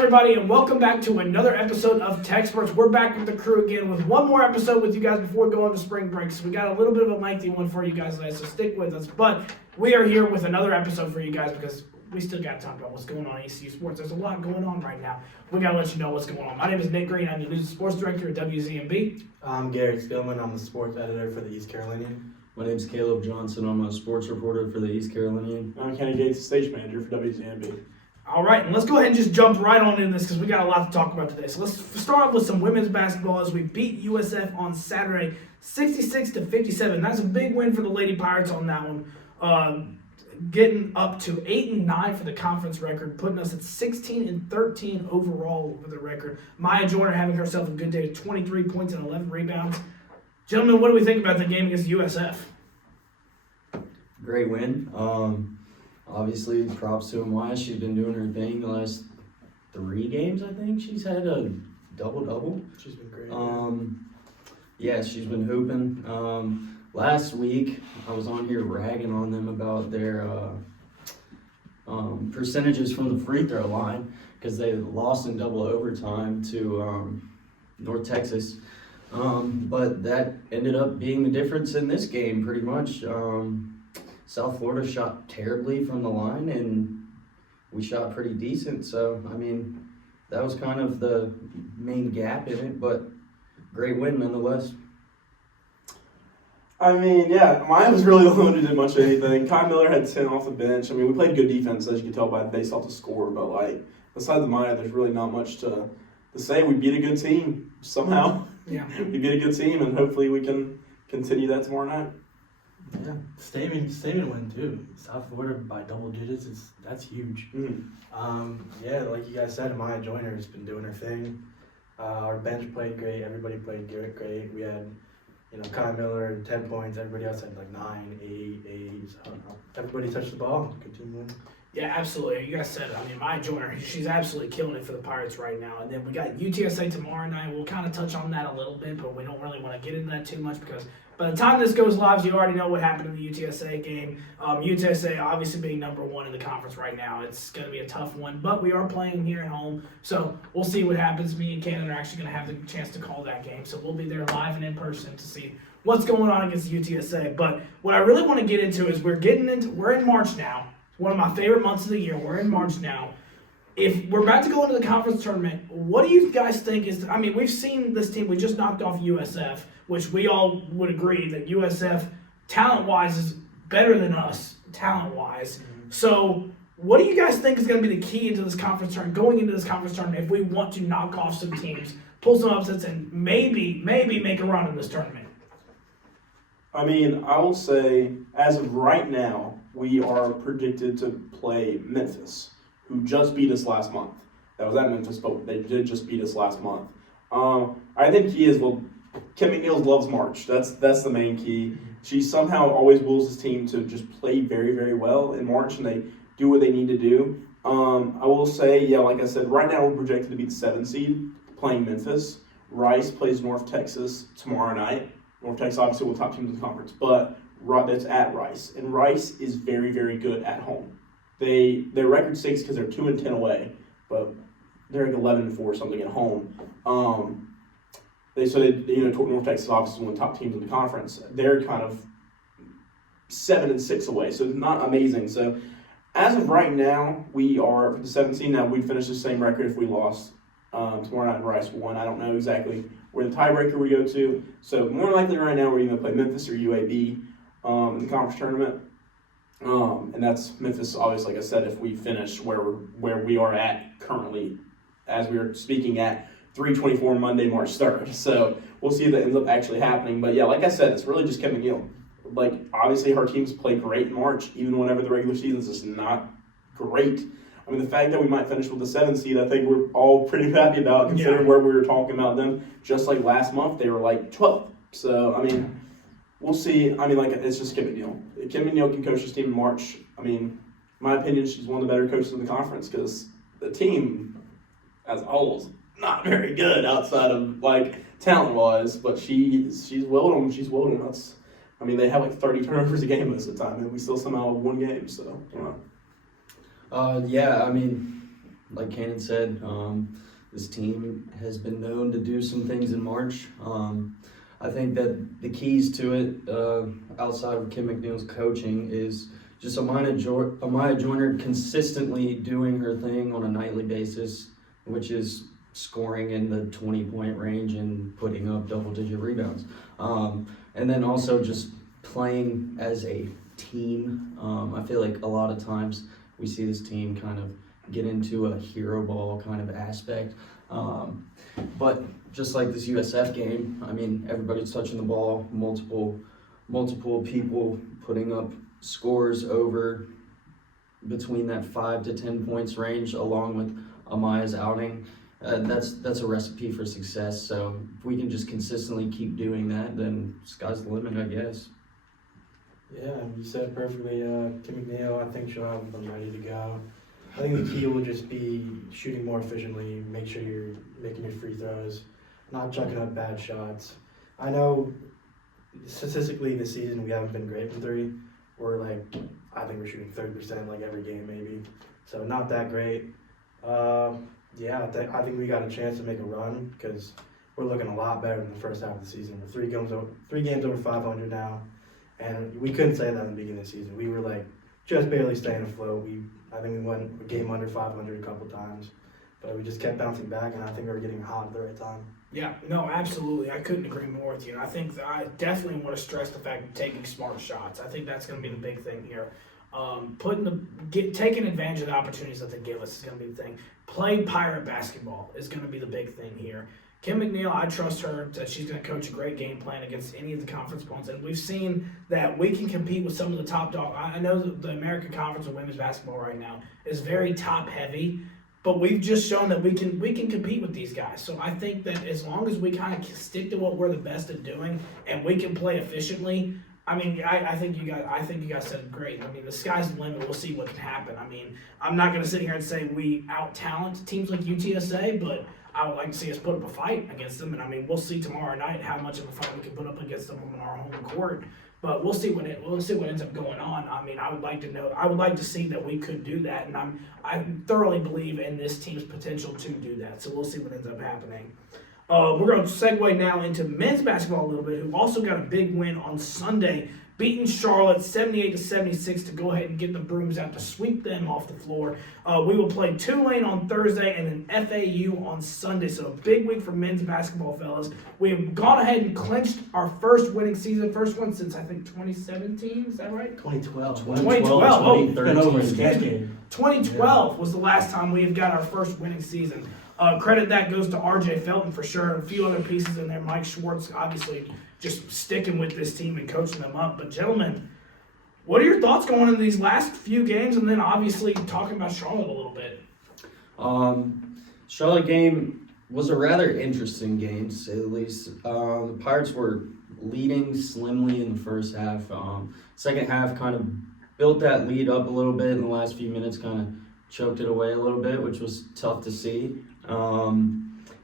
everybody, and welcome back to another episode of TECSpertZ. We're back with the crew again with one more episode with you guys before we go into spring break. So we got a little bit of a lengthy one for you guys today, so stick with us. But we are here with another episode for you guys because we still got to talk about what's going on in ECU sports. There's a lot going on right now. We got to let you know what's going on. My name is Nick Green. I'm the news and sports director at WZMB. I'm Garrett Spillman. I'm the sports editor for the East Carolinian. My name's Caleb Johnson. I'm a sports reporter for the East Carolinian. I'm Kenny Gates, the stage manager for WZMB. All right, and let's go ahead and just jump right on into this because we got a lot to talk about today. So let's start with some women's basketball as we beat USF on Saturday, 66-57. That's a big win for the Lady Pirates on that one. Getting up to 8-9 for the conference record, putting us at 16-13 overall over the record. Maya Joyner having herself a good day with 23 points and 11 rebounds. Gentlemen, what do we think about the game against USF? Great win. Obviously, props to Maya. She's been doing her thing the last 3 games, I think. She's had a double-double. She's been great. Yeah, she's been hooping. Last week, I was on here ragging on them about their percentages from the free throw line because they lost in double overtime to North Texas. But that ended up being the difference in this game, pretty much. South Florida shot terribly from the line, and we shot pretty decent. So, I mean, that was kind of the main gap in it, but great win nonetheless. I mean, yeah, Maya was really the one who did much of anything. Kai Miller had 10 off the bench. I mean, we played good defense, as you can tell based off the score, but, like, besides Maya, there's really not much to say. We beat a good team somehow. Yeah. We beat a good team, and hopefully we can continue that tomorrow night. Yeah, statement win too. South Florida by double digits that's huge. Yeah, like you guys said, Maya Joyner has been doing her thing. Our bench played great. Everybody played great. We had, Kai Miller 10 points. Everybody else had like 9, 8. So everybody touched the ball. Continuing. Yeah, absolutely. You guys said it. I mean, Maya Joyner, she's absolutely killing it for the Pirates right now. And then we got UTSA tomorrow night. We'll kind of touch on that a little bit, but we don't really want to get into that too much because by the time this goes live, you already know what happened in the UTSA game. UTSA obviously being number 1 in the conference right now. It's going to be a tough one, but we are playing here at home, so we'll see what happens. Me and Cannon are actually going to have the chance to call that game, so we'll be there live and in person to see what's going on against UTSA. But what I really want to get into is we're in March now. One of my favorite months of the year. We're in March now. If we're about to go into the conference tournament, what do you guys think is, I mean, we've seen this team, we just knocked off USF, which we all would agree that USF, talent-wise, is better than us, talent-wise. Mm-hmm. So what do you guys think is going to be the key into this conference tournament, going into this conference tournament, if we want to knock off some teams, pull some upsets, and maybe make a run in this tournament? I mean, I will say, as of right now, we are predicted to play Memphis, who just beat us last month. That was at Memphis, but they did just beat us last month. I think Kim McNeil loves March. That's the main key. She somehow always wills his team to just play very, very well in March, and they do what they need to do. I will say, yeah, like I said, right now we're projected to be the 7th seed, playing Memphis. Rice plays North Texas tomorrow night. North Texas obviously will top team in the conference, but that's at Rice, and Rice is very, very good at home. Their record 6 because they're 2-10 away, but they're like 11-4 or something at home. North Texas obviously one of the top teams in the conference. They're kind of 7-6 away, so it's not amazing. So as of right now, we are for the 7th seed. Now we'd finish the same record if we lost tomorrow night and Rice won. I don't know exactly where the tiebreaker would go to. So more likely right now we're either going to play Memphis or UAB in the conference tournament. And that's Memphis, obviously, like I said, if we finish where we are at currently, as we are speaking at 3:24 Monday, March 3rd. So we'll see if that ends up actually happening. But yeah, like I said, it's really just Kim McNeil. Like, obviously, her teams play great in March, even whenever the regular season is just not great. I mean, the fact that we might finish with the 7th seed, I think we're all pretty happy about, considering where we were talking about them. Just like last month, they were like 12th. So, I mean, we'll see. I mean, like, it's just Kim McNeil. Kim McNeil can coach this team in March. I mean, in my opinion, she's one of the better coaches in the conference because the team, as a whole, is not very good outside of, like, talent-wise. But she's willed them. She's willed them. They have, like, 30 turnovers a game most of the time, and we still somehow won games. So, Yeah, I mean, like Cannon said, this team has been known to do some things in March. I think that the keys to it, outside of Kim McNeil's coaching, is just Amaya Joyner consistently doing her thing on a nightly basis, which is scoring in the 20-point range and putting up double-digit rebounds. And then also just playing as a team. I feel like a lot of times we see this team kind of get into a hero ball kind of aspect. But just like this USF game, I mean, everybody's touching the ball, multiple people putting up scores over between that 5 to 10 points range, along with Amaya's outing. That's a recipe for success. So if we can just consistently keep doing that, then sky's the limit, I guess. Yeah, you said it perfectly. Kim McNeil, I think she'll have them ready to go. I think the key will just be shooting more efficiently, make sure you're making your free throws, not chucking up bad shots. I know statistically this season we haven't been great from three. I think we're shooting 30% like every game maybe. So not that great. I think we got a chance to make a run because we're looking a lot better than the first half of the season. We're three games over 500 now. And we couldn't say that in the beginning of the season. We were just barely staying afloat. I think we went a game under 500 a couple times, but we just kept bouncing back, and I think we were getting hot at the right time. Yeah, no, absolutely. I couldn't agree more with you. And I think that I definitely want to stress the fact of taking smart shots. I think that's going to be the big thing here. Taking advantage of the opportunities that they give us is going to be the thing. Play Pirate basketball is going to be the big thing here. Kim McNeil, I trust her that she's going to coach a great game plan against any of the conference opponents. And we've seen that we can compete with some of the top dog. I know that the American Conference of Women's Basketball right now is very top heavy, but we've just shown that we can compete with these guys. So I think that as long as we kind of stick to what we're the best at doing and we can play efficiently, I mean, I think you guys said it great. I mean, the sky's the limit. We'll see what can happen. I mean, I'm not going to sit here and say we out-talent teams like UTSA, but I would like to see us put up a fight against them. And I mean, we'll see tomorrow night how much of a fight we can put up against them on our home court. But we'll see what ends up going on. I mean, I would like to see that we could do that, and I thoroughly believe in this team's potential to do that. So we'll see what ends up happening. We're going to segue now into men's basketball a little bit, who also got a big win on Sunday, beating Charlotte 78-76 to go ahead and get the brooms out to sweep them off the floor. We will play Tulane on Thursday and then FAU on Sunday. So a big week for men's basketball, fellas. We have gone ahead and clinched our first winning season, first one since I think 2017. Is that right? 2012. 2012. 2013. 2012 was the last time we had got our first winning season. Credit that goes to RJ Felton for sure. A few other pieces in there. Mike Schwartz, obviously, just sticking with this team and coaching them up. But gentlemen, what are your thoughts going into these last few games, and then obviously talking about Charlotte a little bit? Charlotte game was a rather interesting game, to say the least. The Pirates were leading slimly in the first half. Second half kind of built that lead up a little bit. In the last few minutes, kind of choked it away a little bit, which was tough to see.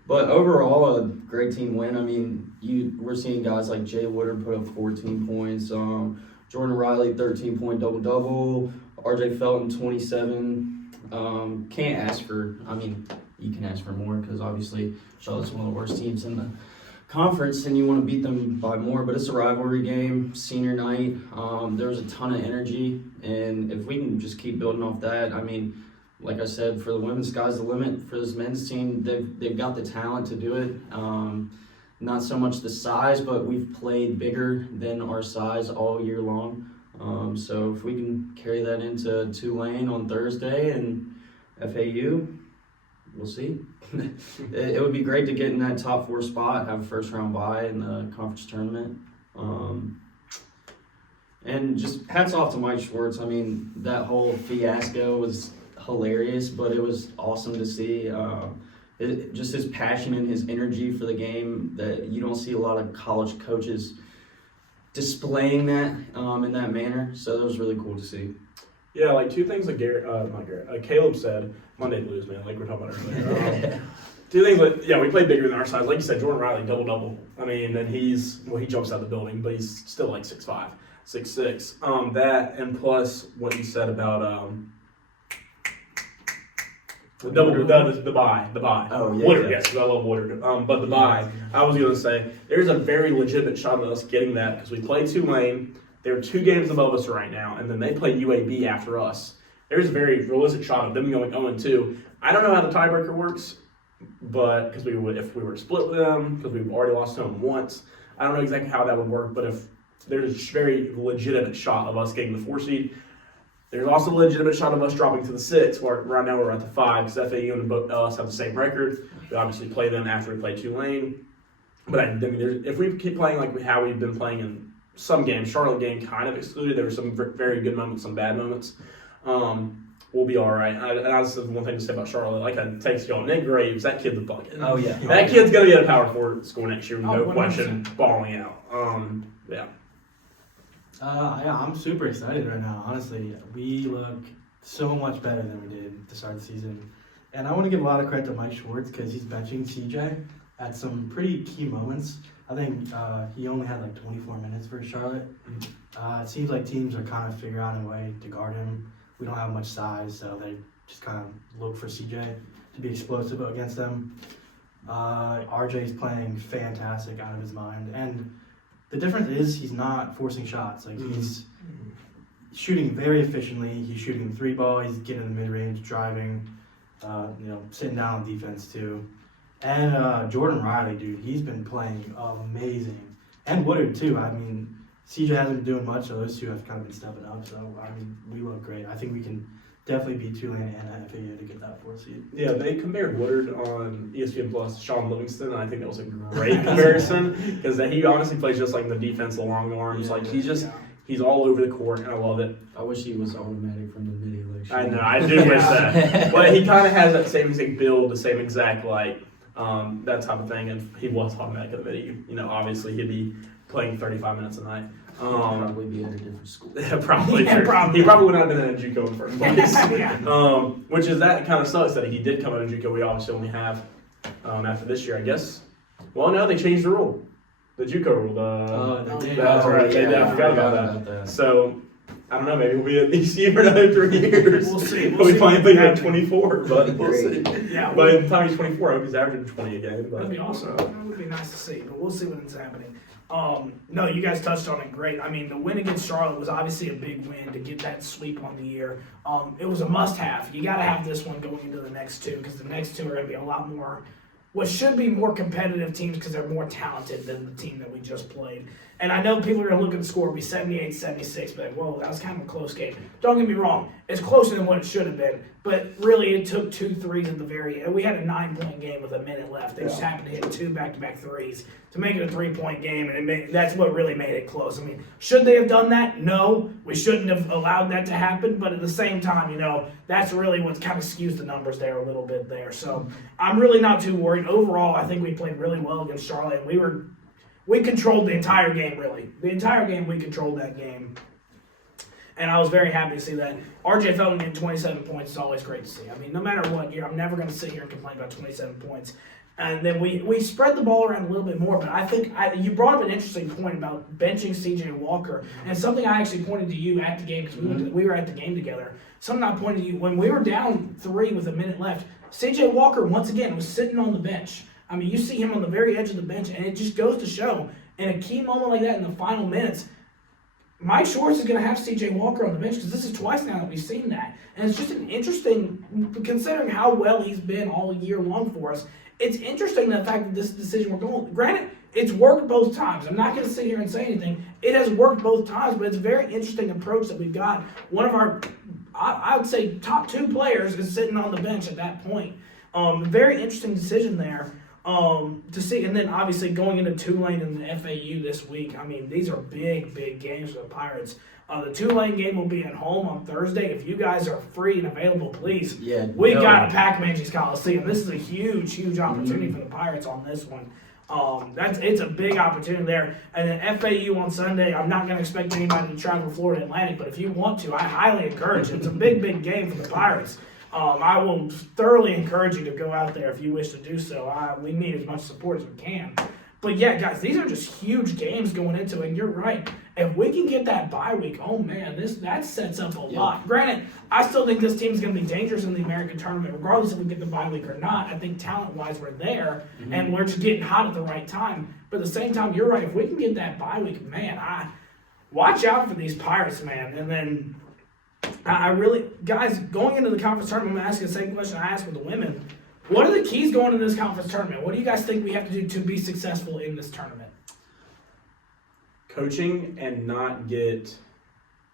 But overall, a great team win. I mean, we're seeing guys like Jay Woodard put up 14 points. Jordan Riley, 13-point double-double. RJ Felton, 27. Can't ask for, I mean, you can ask for more because obviously Charlotte's one of the worst teams in the conference and you want to beat them by more. But it's a rivalry game, senior night. There was a ton of energy. And if we can just keep building off that, I mean, like I said, for the women, sky's the limit. For this men's team, they've got the talent to do it. Not so much the size, but we've played bigger than our size all year long. So if we can carry that into Tulane on Thursday and FAU, we'll see. It would be great to get in that top 4 spot, have a first round bye in the conference tournament. And just hats off to Mike Schwartz. I mean, that whole fiasco was hilarious, but it was awesome to see. Just his passion and his energy for the game that you don't see a lot of college coaches displaying that in that manner. So that was really cool to see. Yeah, like two things that Caleb said. Monday Blues, man, like we're talking about earlier. Two things that, we played bigger than our size. Like you said, Jordan Riley, double-double. I mean, and he jumps out of the building, but he's still like 6'5", 6'6". That, and plus what you said about The bye. Oh, yeah, Woodard, yeah. yes, 'cause I love Woodard. But the bye, I was going to say, there's a very legitimate shot of us getting that because we play Tulane. They're 2 games above us right now, and then they play UAB after us. There's a very realistic shot of them going 0-2. I don't know how the tiebreaker works, but because if we were to split with them, because we've already lost to them once, I don't know exactly how that would work. But if there's a very legitimate shot of us getting the 4 seed, there's also a legitimate shot of us dropping to the 6. Where right now we're at the 5 because FAU and us have the same record. We obviously play them after we play Tulane. But I mean, if we keep playing like how we've been playing in some games, Charlotte game kind of excluded. There were some very good moments, some bad moments. We'll be all right. And that's the one thing to say about Charlotte. Like I text y'all, Nick Graves, that kid's a bucket. Oh, yeah. That kid's gonna be at a Power 4 school next year, no 100%. question, balling out. Yeah. Yeah, I'm super excited right now. Honestly, we look so much better than we did to start the season, and I want to give a lot of credit to Mike Schwartz because he's benching CJ at some pretty key moments. I think he only had like 24 minutes for Charlotte. It seems like teams are kind of figuring out a way to guard him. We don't have much size, so they just kind of look for CJ to be explosive against them. RJ's playing fantastic out of his mind, and the difference is he's not forcing shots. Like he's shooting very efficiently. He's shooting the 3 ball. He's getting in the mid range, driving. Sitting down on defense too. And Jordan Riley, dude, he's been playing amazing. And Woodard too. I mean, CJ hasn't been doing much, so those two have kind of been stepping up. So I mean, we look great. I think we can definitely beat Tulane and FAU to get that 4th seed. Yeah, they compared Woodard on ESPN Plus to Sean Livingston, and I think that was a great comparison because he honestly plays just like in the defense, the long arms. Like he's all over the court, and I love it. I wish he was automatic from the video. Like I know, I do wish that. But he kind of has that same exact build, the same exact that type of thing, and he was automatic at the video. Obviously he'd be playing 35 minutes a night. Probably be at a different school. Probably. He probably would not have been at JUCO in the first place. Which is that kind of sucks that he did come out of JUCO. We obviously only have after this year, I guess. Well, no, they changed the rule, the JUCO rule. They did. That's right. They did. I forgot about that. So I don't know. Maybe we'll be at ECU for another 3 years. We'll see. We'll be playing at 24, but we'll see. Yeah. But in the time he's 24, I hope he's averaging 20 again. That'd be awesome. That would be nice to see, but we'll see what's happening. No, you guys touched on it great. I mean, the win against Charlotte was obviously a big win to get that sweep on the year. It was a must-have. You got to have this one going into the next 2 because the next 2 are going to be a lot more, what should be more competitive teams because they're more talented than the team that we just played. And I know people are going to look at the score, it'll be 78-76, but whoa, that was kind of a close game. Don't get me wrong, it's closer than what it should have been, but really it took 2 threes at the very end. We had a 9-point game with a minute left. They just happened to hit 2 back-to-back threes to make it a 3-point game, and that's what really made it close. I mean, should they have done that? No, we shouldn't have allowed that to happen, but at the same time, that's really what kind of skews the numbers there a little bit there. So I'm really not too worried. Overall, I think we played really well against Charlotte, and we controlled the entire game, really. The entire game, we controlled that game. And I was very happy to see that. RJ Felton getting 27 points is always great to see. I mean, no matter what, I'm never going to sit here and complain about 27 points. And then we spread the ball around a little bit more, but I think you brought up an interesting point about benching C.J. Walker, and something I actually pointed to you at the game, because we were at the game together. Something I pointed to you, when we were down 3 with a minute left, C.J. Walker, once again, was sitting on the bench. I mean, you see him on the very edge of the bench, and it just goes to show, in a key moment like that in the final minutes, Mike Schwartz is going to have C.J. Walker on the bench because this is twice now that we've seen that. And it's just an interesting, considering how well he's been all year long for us, it's interesting the fact that this decision we're going. Granted, it's worked both times. I'm not going to sit here and say anything. It has worked both times, but it's a very interesting approach that we've got. One of our, I would say, top 2 players is sitting on the bench at that point. Very interesting decision there. To see, and then obviously going into Tulane and the FAU this week. I mean, these are big games for the Pirates. The Tulane game will be at home on Thursday. If you guys are free and available, please. We got to pack Manges Coliseum. This is a huge opportunity for the Pirates on this one. It's a big opportunity there. And then FAU on Sunday, I'm not going to expect anybody to travel to Florida Atlantic, but if you want to, I highly encourage it. It's a big game for the Pirates. I will thoroughly encourage you to go out there if you wish to do so. We need as much support as we can. But yeah, guys, these are just huge games going into it. And you're right. If we can get that bye week, oh man, that sets up a lot. Granted, I still think this team's going to be dangerous in the American tournament, regardless if we get the bye week or not. I think talent-wise we're there, and we're just getting hot at the right time. But at the same time, you're right. If we can get that bye week, man, watch out for these Pirates, man. And then I really, guys, going into the conference tournament, I'm going to ask you the same question I asked with the women. What are the keys going into this conference tournament? What do you guys think we have to do to be successful in this tournament? Coaching and not get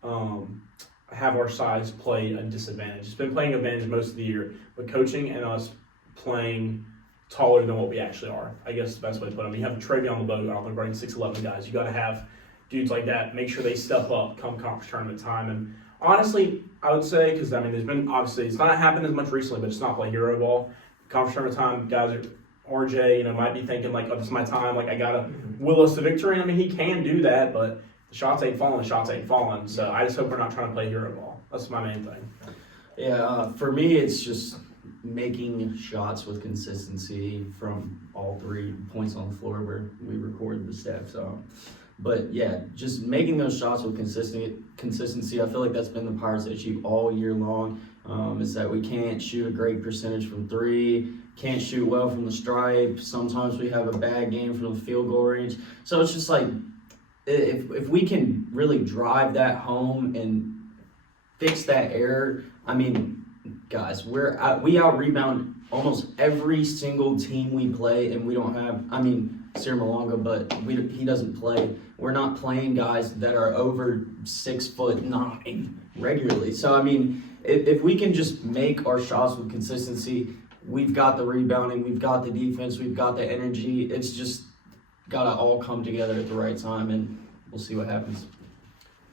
have our size play a disadvantage. It's been playing advantage most of the year, but coaching and us playing taller than what we actually are. I guess the best way to put it. I mean, you have Trey on the boat. I don't think running 6'11" guys. You got to have dudes like that. Make sure they step up come conference tournament time. And honestly, I would say, because I mean, there's been obviously it's not happened as much recently, but it's not like hero ball. Conference tournament time, guys are. RJ, might be thinking like, oh, this is my time. Like, I gotta will us to victory. I mean, he can do that, but the shots ain't falling. So I just hope we're not trying to play hero ball. That's my main thing. Yeah, for me, it's just making shots with consistency from all 3 points on the floor where we record the stats on. But yeah, just making those shots with consistency. I feel like that's been the Pirates' issue all year long. Is that we can't shoot a great percentage from 3, can't shoot well from the stripe. Sometimes we have a bad game from the field goal range. So it's just like, if we can really drive that home and fix that error, I mean, guys, we out-rebound almost every single team we play, and we don't have, I mean, Sir Malonga, but he doesn't play. We're not playing guys that are over 6'9" regularly. So, I mean, if we can just make our shots with consistency, we've got the rebounding, we've got the defense, we've got the energy. It's just got to all come together at the right time, and we'll see what happens.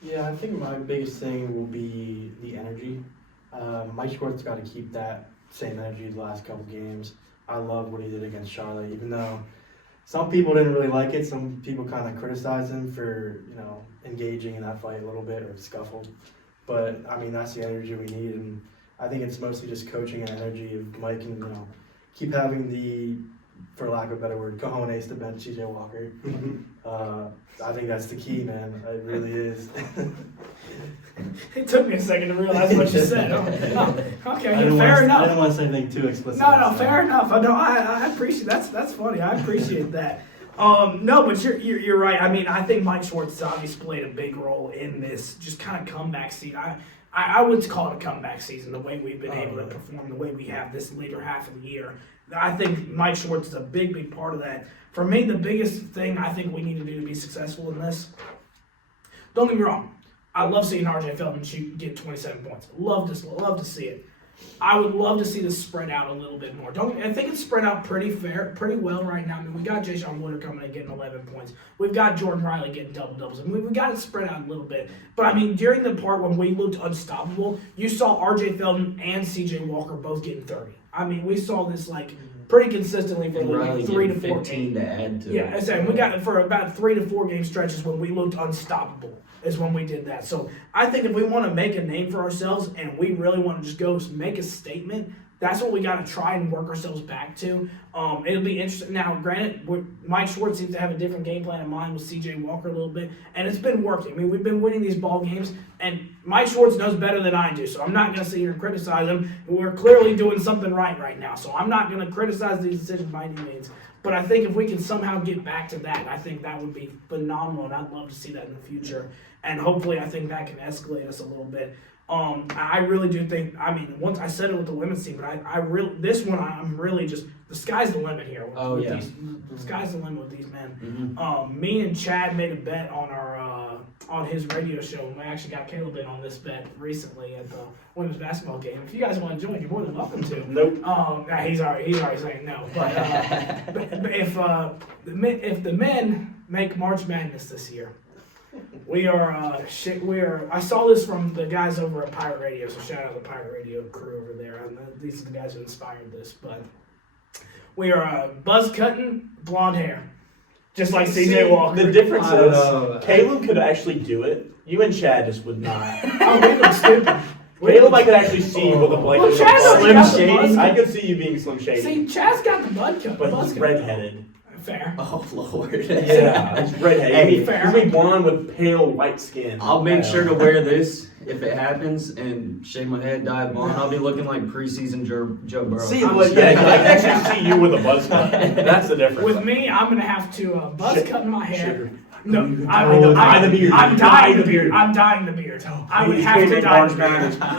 Yeah, I think my biggest thing will be the energy. Mike Schwartz got to keep that same energy the last couple games. I love what he did against Charlotte, even though some people didn't really like it. Some people kind of criticized him for, engaging in that fight a little bit or scuffle. But, I mean, that's the energy we need, and I think it's mostly just coaching and energy. If Mike can, keep having the, for lack of a better word, cojones to bench CJ Walker. I think that's the key, man. It really is. It took me a second to realize what you said. Okay, fair enough. I didn't want to say anything too explicit. No, fair enough. I appreciate that's funny. I appreciate that. No, but you're right. I mean, I think Mike Schwartz has obviously played a big role in this just kind of comeback season. I would call it a comeback season, the way we've been able to perform, the way we have this later half of the year. I think Mike Schwartz is a big part of that. For me, the biggest thing I think we need to do to be successful in this, don't get me wrong, I love seeing RJ Feldman get 27 points. Love to see it. I would love to see this spread out a little bit more. I think it's spread out pretty well right now. I mean, we got Jason Wooder coming in getting 11 points. We've got Jordan Riley getting double-doubles. I mean, we got it spread out a little bit. But, I mean, during the part when we looked unstoppable, you saw RJ Feldman and CJ Walker both getting 30. I mean, we saw this, pretty consistently for like 3 to 4 15 games. To add to. Yeah, I said we got it for about 3 to 4 game stretches when we looked unstoppable. Is when we did that. So I think if we want to make a name for ourselves and we really want to just go make a statement, that's what we got to try and work ourselves back to. It'll be interesting. Now, granted, Mike Schwartz seems to have a different game plan in mind with CJ Walker a little bit, and it's been working. I mean, we've been winning these ball games, and Mike Schwartz knows better than I do, so I'm not going to sit here and criticize him. We're clearly doing something right now, so I'm not going to criticize these decisions by any means. But I think if we can somehow get back to that, I think that would be phenomenal, and I'd love to see that in the future. And hopefully, I think that can escalate us a little bit. I really do think. I mean, once I said it with the women's team, but I'm really just the sky's the limit here. The sky's the limit with these men. Mm-hmm. Me and Chad made a bet on our on his radio show, and we actually got Caleb in on this bet recently at the women's basketball game. If you guys want to join, you're more than welcome to. Nope. He's already saying no. But, if the men make March Madness this year. We are. I saw this from the guys over at Pirate Radio, so shout out to the Pirate Radio crew over there. These are the guys who inspired this. But we are buzz cutting, blonde hair, just like CJ Walker. The difference is Caleb could actually do it. You and Chad just would not. We look stupid. Caleb, I could actually see with a blanket. Chad's Slim got the Shady. buzz I could see you being Slim Shady. See, Chad's got the buzz cut. But he's redheaded. Fair. Oh Lord. Yeah, it's redhead. Hey, He's fair. gonna be blonde with pale white skin. I'll make sure to wear this if it happens and shave my head, dye it blonde. I'll be looking like preseason Joe Burrow. See, like, yeah, I can actually see you with a buzz cut. That's the difference. With me, I'm gonna have to buzz cut my hair. No, Dye the beard. I'm dyeing the beard. I'm dyeing the beard. I would have to dye the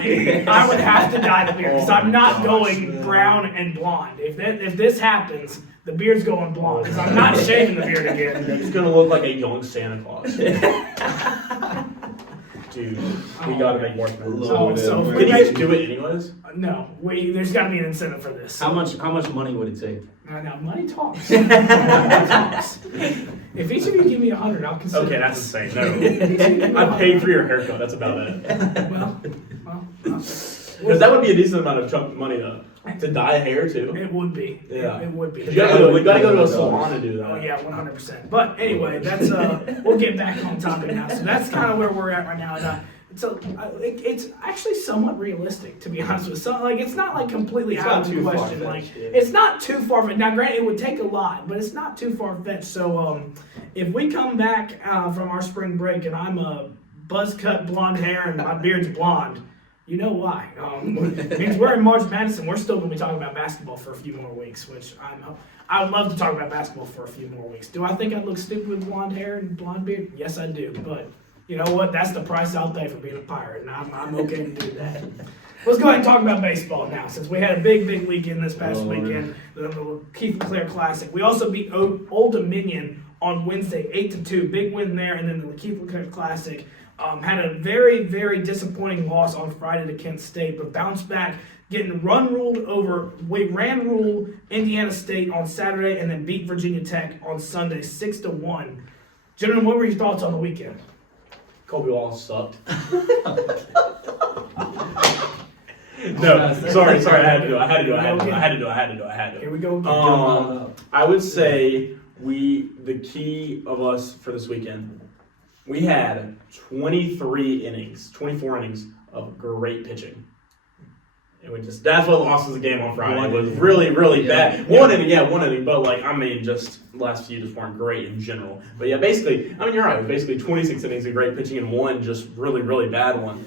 beard. I would have to dye the beard because I'm not going brown and blonde. If this happens, the beard's going blonde because I'm not shaving the beard again. He's gonna look like a young Santa Claus. Dude, we gotta make more plans. So Can you just do it anyways? No, there's got to be an incentive for this. How much money would it take? Now, money talks. Money talks. If each of you give me 100, I'll consider. Okay, that's this. insane. No, I paid for your haircut. That's about it. Well, Because that would be a decent amount of chunk of money though. To dye hair too. it would be. Yeah. It would be. We gotta go to a salon to do that. Oh yeah, 100%. But anyway, that's we'll get back on topic now. So that's kind of where we're at right now. And, it's actually somewhat realistic, to be honest with you. So, like, it's not like completely It's out not of the too question. far-fetched, Like, yeah. it's not too far. Now, granted, it would take a lot, but it's not too far fetched. So, if we come back from our spring break and I'm a buzz cut blonde hair and my beard's blonde, you know why? It means we're in March Madness and we're still going to be talking about basketball for a few more weeks, which I would love to talk about basketball for a few more weeks. Do I think I'd look stupid with blonde hair and blonde beard? Yes, I do. But you know what? That's the price I'll pay for being a Pirate, and I'm okay to do that. Let's go ahead and talk about baseball now, since we had a big weekend this past weekend, the Keith LeClaire Classic. We also beat Old Dominion on Wednesday, 8-2. Big win there, and then the Keith LeClaire Classic. Had a very, very disappointing loss on Friday to Kent State, but bounced back, getting ran rule Indiana State on Saturday, and then beat Virginia Tech on Sunday, 6-1. Gentlemen, what were your thoughts on the weekend? Kobe Wallace sucked. No, sorry, I had to do it. Here we go again. I would say the key of us for this weekend, we had 24 innings of great pitching. And that's what lost us the game on Friday. It was really, really bad. One inning, but just the last few just weren't great in general. But yeah, basically, you're right. It was basically 26 innings of great pitching and one just really, really bad one.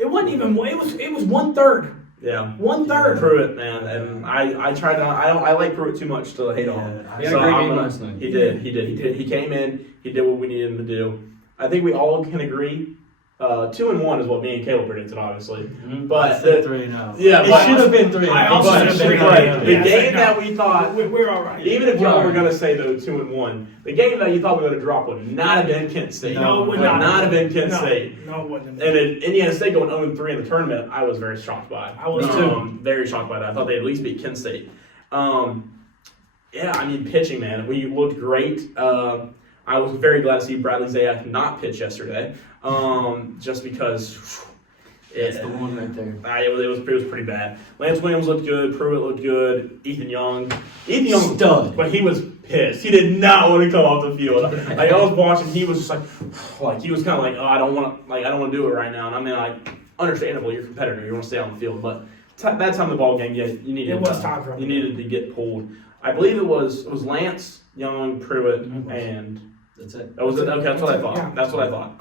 It wasn't even. It was 1/3. Yeah. 1/3. Pruitt, man, and I tried to. I like Pruitt too much to hate on. He had a great game last night. He did. He came in. He did what we needed him to do. I think we all can agree. 2-1 is what me and Caleb predicted, obviously. But I said 3-0. Yeah, It should have been 3-0. I also It said should have been 3-0. 3-0. the game that we thought, We're all right. even if y'all were gonna say though 2-1, the game that you thought we were gonna drop would not have been Kent State. No, it would Would not have been Kent State. No, it wouldn't. And in Indiana State going 0-3 in the tournament, I was very shocked by it. I was too. Very shocked by that. I thought they'd at least beat Kent State. Pitching, man. We looked great. I was very glad to see Bradley Zayak not pitch yesterday. Just because That's the one right there. it was pretty bad. Lance Williams looked good. Pruitt looked good. Ethan Young Stud. but he was pissed. He did not want to come off the field. I was watching. He was just like he was kind of like, oh, I don't want to do it right now. And understandable. You're a competitor. You want to stay on the field, but that time of the ball game, you needed. It was time for him. You needed to get pulled. I believe it was Lance, Young, Pruitt, and That's it. that was it. Okay, that's what I thought. Yeah. That's what I thought.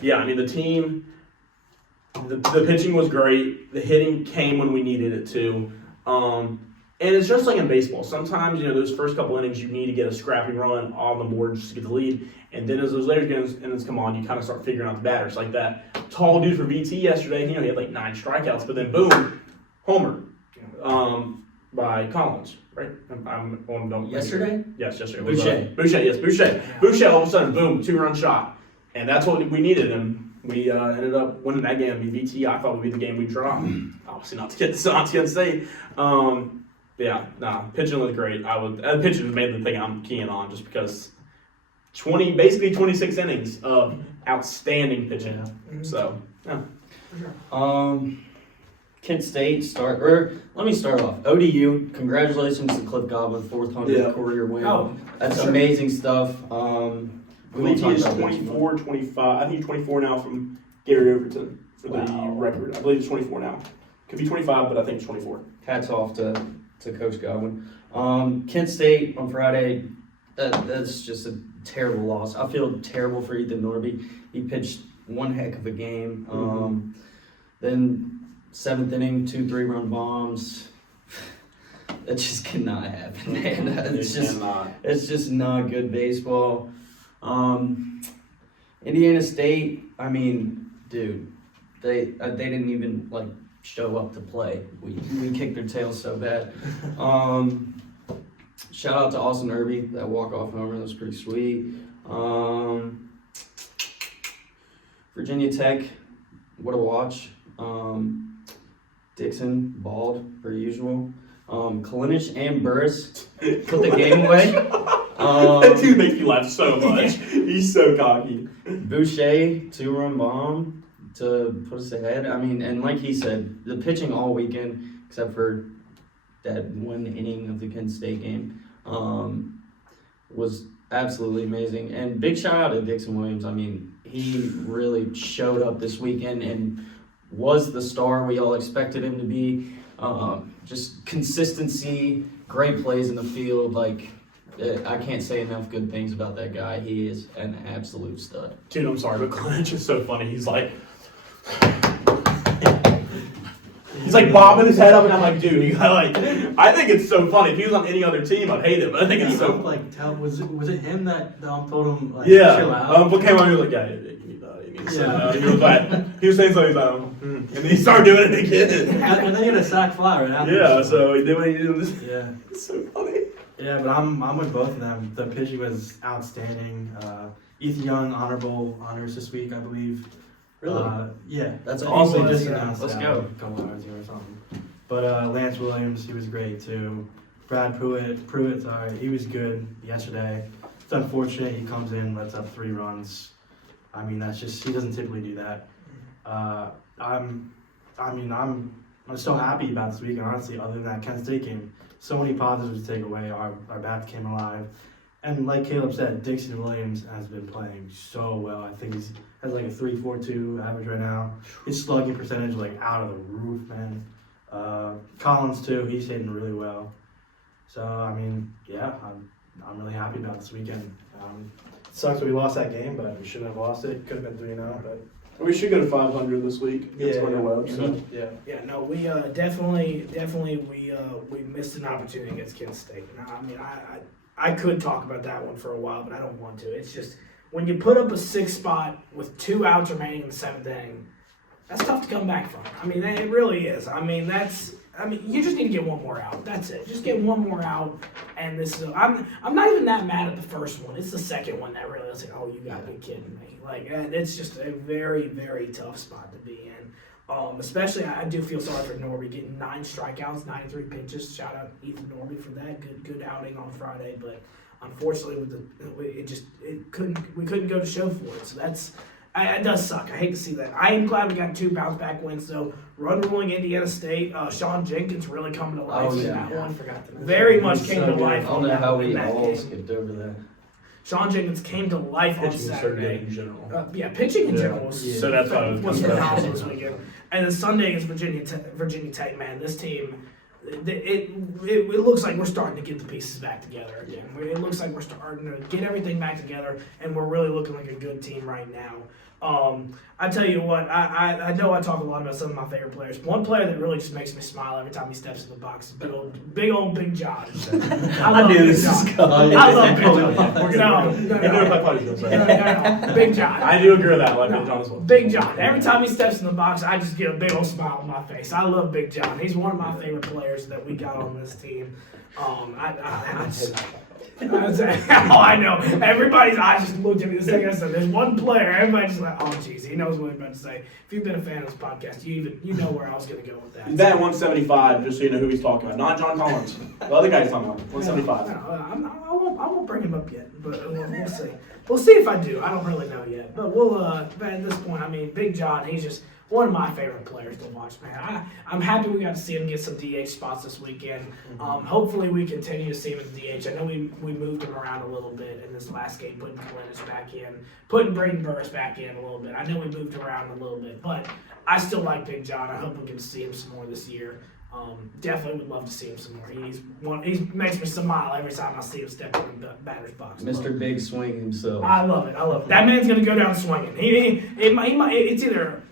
The team, the pitching was great. The hitting came when we needed it to. And it's just like in baseball. Sometimes, those first couple innings, you need to get a scrappy run on the board just to get the lead. And then as those later innings come on, you kind of start figuring out the batters. Like that tall dude for VT yesterday, he had like 9 strikeouts, but then boom, homer by Collins, right? Yesterday? Yes, yesterday. Boucher. Boucher. Boucher, all of a sudden, boom, 2-run shot. And that's what we needed. And we ended up winning that game. VT, I thought would be the game we dropped. Obviously not to get State. Pitching looked great. Pitching is mainly the thing I'm keying on just because 26 innings of outstanding pitching. Mm-hmm. So, yeah. Kent State let me start off. ODU, congratulations to Cliff Godwin, 400th career win. Oh, That's amazing stuff. I believe he is 24, 25. I think he's 24 now from Gary Overton for the record. I believe he's 24 now. Could be 25, but I think it's 24. Hats off to to Coach Godwin. Kent State on Friday, that's just a terrible loss. I feel terrible for Ethan Norby. He pitched one heck of a game. Then 7th inning, 2 3-run bombs. That just cannot happen, man. It's just not good baseball. Indiana State, I mean, dude, they didn't even like show up to play. We kicked their tails so bad. Shout out to Austin Irby, that walk-off homer, that was pretty sweet. Virginia Tech, what a watch. Dixon, bald, per usual. Kalinic and Burris put the game away. That dude makes me laugh so much. He's so cocky. Boucher, 2-run bomb to put us ahead. I mean, and like he said, the pitching all weekend, except for that one inning of the Kent State game, was absolutely amazing. And big shout out to Dixon Williams. I mean, he really showed up this weekend and was the star we all expected him to be. Just consistency, great plays in the field. Like, I can't say enough good things about that guy. He is an absolute stud. Dude, I'm sorry, but Clinch is so funny. He's like bobbing his head up, and I'm like, dude, you gotta like. I think it's so funny. If he was on any other team, I'd hate him. But I think it's so like was it him that told him like yeah. chill out? What came on? He was like, yeah, you need to sit down. He was like, he was saying something. He's like, and then he started doing it again. and then he had a sack fly right after. Yeah, so he did what he did. Yeah, It's so funny. yeah, but I'm with both of them. The pitching was outstanding. Ethan Young, honorable honors this week, I believe. Really? Yeah, That's I awesome. think they just Yeah. announced Let's that go. a couple hours ago or something. But Lance Williams, he was great too. Brad Pruitt, sorry, he was good yesterday. It's unfortunate he comes in, lets up 3 runs. I mean, that's just, he doesn't typically do that. I'm so happy about this weekend, honestly, other than that Kent State game. So many positives to take away. Our bats came alive. And like Caleb said, Dixon Williams has been playing so well. I think he's has like a 3.42 average right now. His slugging percentage like out of the roof, man. Collins too, he's hitting really well. So I mean, yeah, I'm really happy about this weekend. Sucks that we lost that game, but we shouldn't have lost it. Could have been 3-0, but We should go to 500 this week. Against Winter Web, so. yeah. No, we definitely we missed an opportunity against Kent State. Now, I mean, I could talk about that one for a while, but I don't want to. It's just when you put up a 6 spot with 2 outs remaining in the 7th inning, that's tough to come back from. I mean, it really is. I mean, you just need to get one more out. That's it. Just get one more out. And this is. I'm not even that mad at the first one. It's the second one that really was like, oh, you got to be kidding me. Like, it's just a very, very tough spot to be in. Especially, I do feel sorry for Norby getting 9 strikeouts, 93 pitches. Shout out Ethan Norby for that good outing on Friday. But unfortunately, we couldn't go to show for it. So it does suck. I hate to see that. I am glad we got 2 bounce back wins though. Run ruling Indiana State. Sean Jenkins really coming to life in that one. I forgot to mention. Very much came to life. I don't know how we in that all game. skipped over that. Sean Jenkins came to life on Saturday. in general. Pitching in general was So that's why I was phenomenal this weekend. And then Sunday is Virginia Tech. Man, this team, it looks like we're starting to get the pieces back together again. It looks like we're starting to get everything back together, and we're really looking like a good team right now. I tell you what, I know I talk a lot about some of my favorite players. One player that really just makes me smile every time he steps in the box is big old Big John. I knew Big this John. was coming. I love Big John. No. Big John. I do agree with that. I like Big John as well. Big John. Every time he steps in the box, I just get a big old smile on my face. I love Big John. He's one of my favorite players that we got on this team. I know. Everybody's eyes just looked at me the second I said, there's one player. Everybody's just like, oh, jeez, he knows what he's about to say. If you've been a fan of this podcast, you know where I was going to go with that. That 175, just so you know who he's talking about. Not John Collins. The other guy he's talking about. 175. I won't bring him up yet, but we'll see. We'll see if I do. I don't really know yet. But but at this point, I mean, Big John, he's just one of my favorite players to watch, man. I'm happy we got to see him get some DH spots this weekend. Hopefully we continue to see him at the DH. I know we moved him around a little bit in this last game, putting Kalinic back in, putting Braden Burris back in a little bit. I know we moved around a little bit, but I still like Big John. I hope we can see him some more this year. Definitely would love to see him some more. He makes me smile every time I see him step in the batter's box. Mr. Big Swing himself. I love it. That man's gonna go down swinging. It's either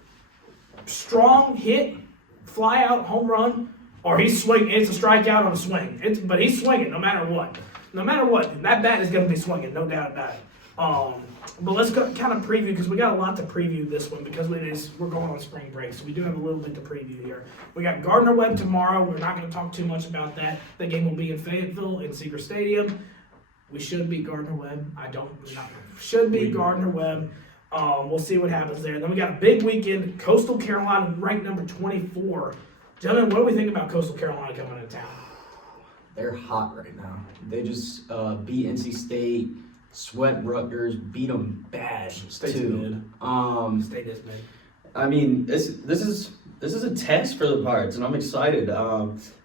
strong hit, fly out, home run, or he's swinging. It's a strikeout on a swing. But he's swinging no matter what. No matter what, that bat is gonna be swinging, no doubt about it. But let's go kind of preview, because we got a lot to preview this one, because we're going on spring break, so we do have a little bit to preview here. We got Gardner-Webb tomorrow. We're not going to talk too much about that. That game will be in Fayetteville in Seeger Stadium. We should beat Gardner-Webb. Should beat Gardner-Webb. We'll see what happens there. Then we got a big weekend. Coastal Carolina ranked number 24. Gentlemen, what do we think about Coastal Carolina coming into town? They're hot right now. They just beat NC State. Swept Rutgers, beat them bad Stay too. Stay this mid. I mean, this is a test for the Pirates, and I'm excited.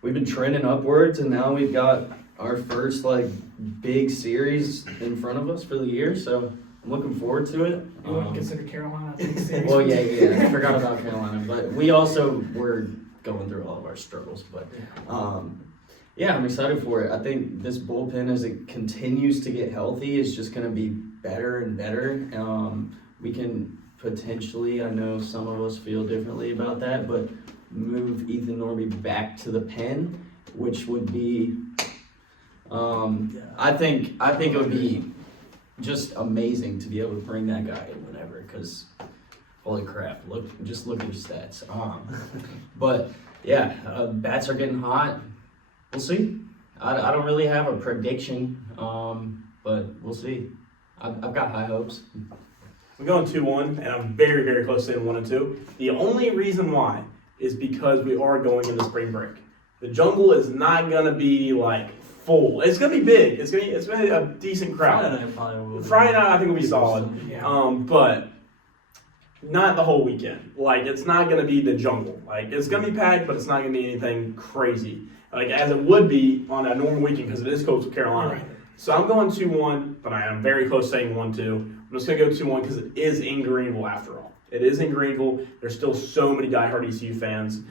We've been trending upwards, and now we've got our first big series in front of us for the year. So I'm looking forward to it. You wouldn't consider Carolina a big series? Well, yeah, I forgot about Carolina, but we also were going through all of our struggles, but. Yeah, I'm excited for it. I think this bullpen, as it continues to get healthy, is just going to be better and better. We can potentially, I know some of us feel differently about that, but move Ethan Norby back to the pen, which would be, I think it would be just amazing to be able to bring that guy in whenever, because holy crap, look at your stats. But yeah, bats are getting hot. We'll see. I don't really have a prediction, but we'll see. I've got high hopes. I'm going 2-1, and I'm very, very close to saying 1-2. The only reason why is because we are going into spring break. The jungle is not gonna be full. It's gonna be big. It's gonna be a decent crowd. Friday night probably will be. Friday night I think will be solid. Yeah. But not the whole weekend. It's not gonna be the jungle. It's gonna be packed, but it's not gonna be anything crazy. As it would be on a normal weekend, because it is Coastal Carolina. Right. So I'm going 2-1, but I am very close saying 1-2. I'm just going to go 2-1 because it is in Greenville after all. It is in Greenville. There's still so many diehard ECU fans.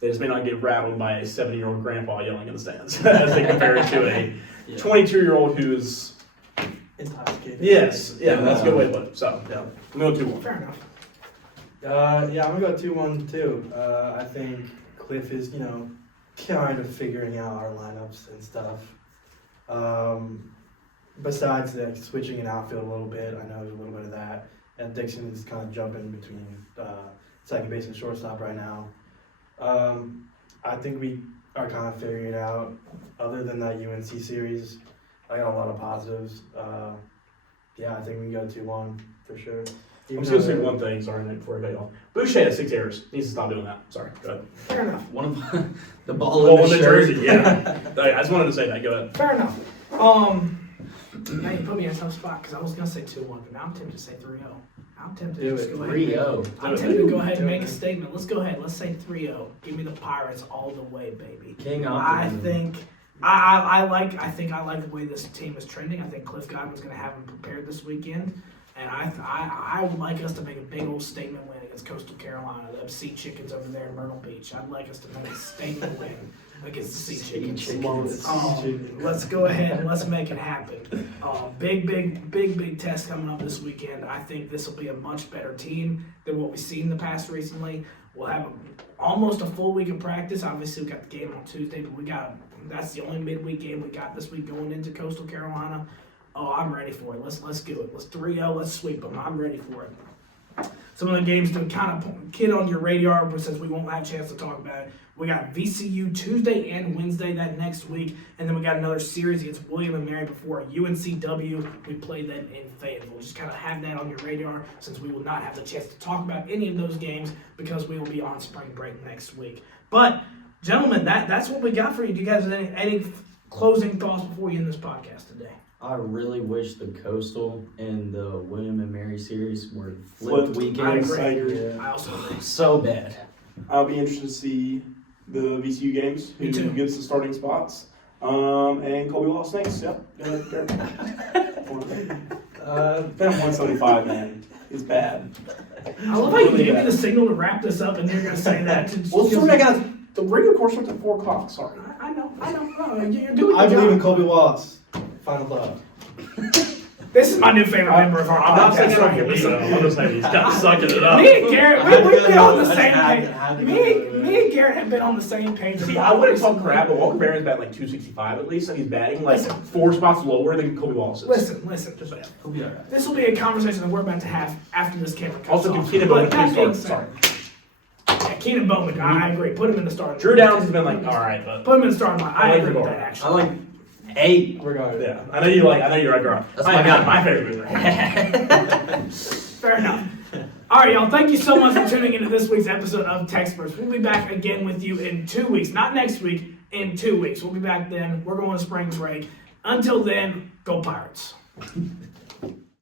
They just may not get rattled by a 70-year-old grandpa yelling in the stands as they compare it to a 22-year-old who's Intoxicated. Yes. Yeah, that's a good way to put it. So, Yeah. I'm going 2-1. Fair enough. Yeah, I'm gonna go 2-1 too. I think Cliff is, kind of figuring out our lineups and stuff. Besides switching an outfield a little bit, I know there's a little bit of that. And Dixon is kind of jumping between second base and shortstop right now. I think we are kind of figuring it out. Other than that UNC series, I got a lot of positives. Yeah, I think we can go 2-1 for sure. I'm just going to say one thing, sorry, Nick, before I cut you off. Boucher has 6 errors. Needs to stop doing that. Sorry, go ahead. Fair enough. One of the ball in the shirt. jersey, yeah. I just wanted to say that. Go ahead. Fair enough. Now you put me in a tough spot, because I was going to say 2-1, but now I'm tempted to say 3-0. I'm tempted to just go ahead. 3-0. I'm tempted to go ahead and make a statement. Let's go ahead. Let's say 3-0. Give me the Pirates all the way, baby. King I optimism. think I like the way this team is trending. I think Cliff Godwin's going to have them prepared this weekend. And I would like us to make a big old statement win against Coastal Carolina, the Sea Chickens over there in Myrtle Beach. I'd like us to make a statement win against the Sea Chickens. Let's go ahead and let's make it happen. Big test coming up this weekend. I think this will be a much better team than what we've seen in the past recently. We'll have almost a full week of practice. Obviously, we got the game on Tuesday, but that's the only midweek game we got this week going into Coastal Carolina. Oh, I'm ready for it. Let's do it. Let's 3-0. Let's sweep them. I'm ready for it. Some of the games to kind of get on your radar, but since we won't have a chance to talk about it, we got VCU Tuesday and Wednesday that next week, and then we got another series against William and Mary before UNCW. We play them in Fayetteville. Just kind of have that on your radar, since we will not have the chance to talk about any of those games because we will be on spring break next week. But gentlemen, that's what we got for you. Do you guys have any closing thoughts before we end this podcast today? I really wish the Coastal and the William and Mary series were flipped weekends. I agree. Yeah. I also agree. So bad. I'll be interested to see the VCU games, Me who too. gets the starting spots. And Colby Law Snakes, yeah. That 175, man, is bad. I love how you gave me the signal to wrap this up, and you're going to say that. Well, sorry, I got The regular course starts at 4 o'clock. Sorry. I know. No, you're doing I your believe in job. Kobe Watts. Final thought. This is my new favorite member of our I'm not saying podcast I don't right here. believe Listen, it. I'm just saying he's kind of sucking it up. me and Garrett, we've been on the I same had page. to Me go with and Garrett have been on the same page. See, I wouldn't talk crap, but Walker Barron's batting like 265 at least, and he's batting like 4 spots lower than Kobe Wallace is. Listen. Just saying. He'll be alright. This will be a conversation that we're about to have after this camera cuts Also, off. can Keenan But Bowman that please being start? said- Sorry. Yeah, Keenan Bowman, I agree. Put him in the starting. Drew Downs has been like, all right, but Put him in the starting line. I I like agree with Rivera. that, I actually. like 8. Regardless. yeah, I know you right, girl. That's my guy. My favorite mover. Fair enough. All right, y'all. Thank you so much for tuning into this week's episode of TECSpertZ. We'll be back again with you in 2 weeks. Not next week, in 2 weeks. We'll be back then. We're going to spring break. Until then, go Pirates.